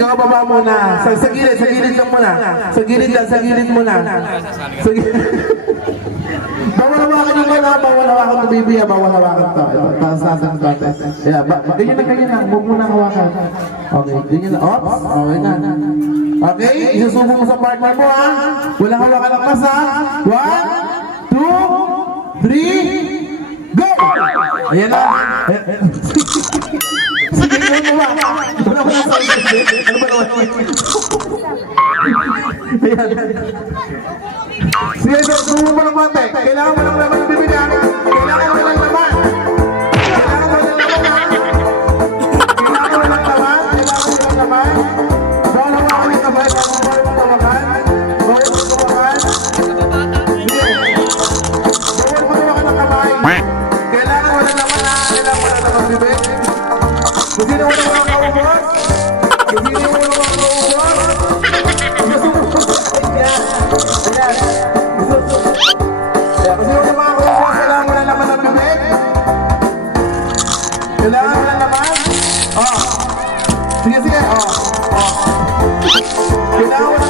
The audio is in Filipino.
ikaw baba muna. Sa gilid lang muna. Sa gilid muna. Sa gilid. Bawal hawakan yung gano'n, bawal hawakan ito, baby, bawal hawakan ito. Taas natin ito. Yeah, ganyan lang. Huwag mo nang hawakan. Okay, ganyan lang. Oops, okay na. Okay, isusubok mo sa partner mo, ha? Walang hawakan ng pas, ha? 1, 2, 3, go! Ayan na. Sige, mo ba? Wala mo na sa ano ba naman? Ayan. Sige, sumo mo ng mate. Kailangan mo ng laman ng bibig niya. Kailangan mo ng laman. Kailangan mo ng laman. Bawal hawakan yung kamay. Bawal mo hawakan. Bawal mo hawakan. Sige. Bawal mo hawakan ng kamay. Kailangan mo ng laman na. Kailangan mo ng laman bibig. Kung sino mo naman ang kaubos. Kung sino mo naman ang kaubos. Ayan. Kasi yung mga kumpos, kailangan mo na naman ng bibig. Kailangan mo na naman. Sige. Kailangan mo na